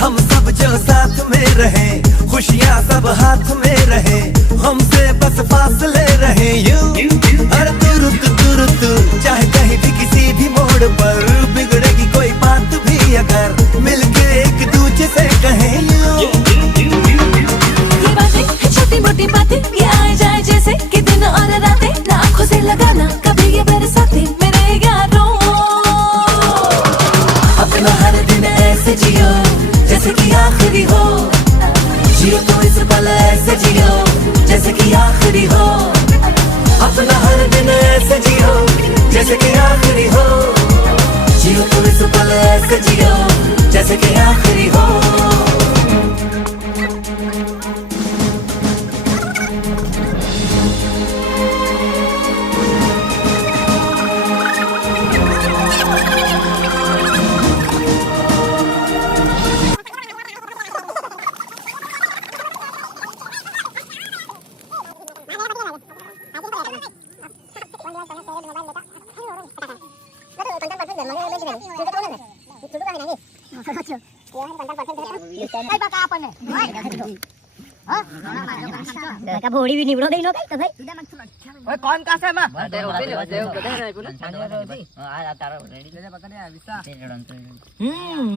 हम सब जो साथ में रहे, खुशियाँ सब हाथ में रहे, हमसे बस फासले रहे यूं हर तुरुत चाहे कहीं भी किसी भी मोड़ पर बिगड़ेगी कोई बात भी अगर मिलके एक दूसरे से कहें यूं। ये बातें छोटी मोटी बातें ये आए जाए जैसे कि दिन और रातें, ना आंखों से लगाना कभी ये बरसाते मेरे यारों। अपना हर दिन ऐसे जियो जैसे कि आखिरी हो, जियो तो इस पल ऐसे जियो जैसे कि आखिरी हो। अपना हर दिन ऐसे जियो जैसे कि आखिरी हो, जियो तो इस पल ऐसे जियो जैसे कि आखिरी हो। ભોળી બી નીવડો દઈ નો કઈ તો ભાઈ ઓય કોણ કાસે માં દેવ કદે રે બોલો આ તારો રેડી પકડે આ વિસા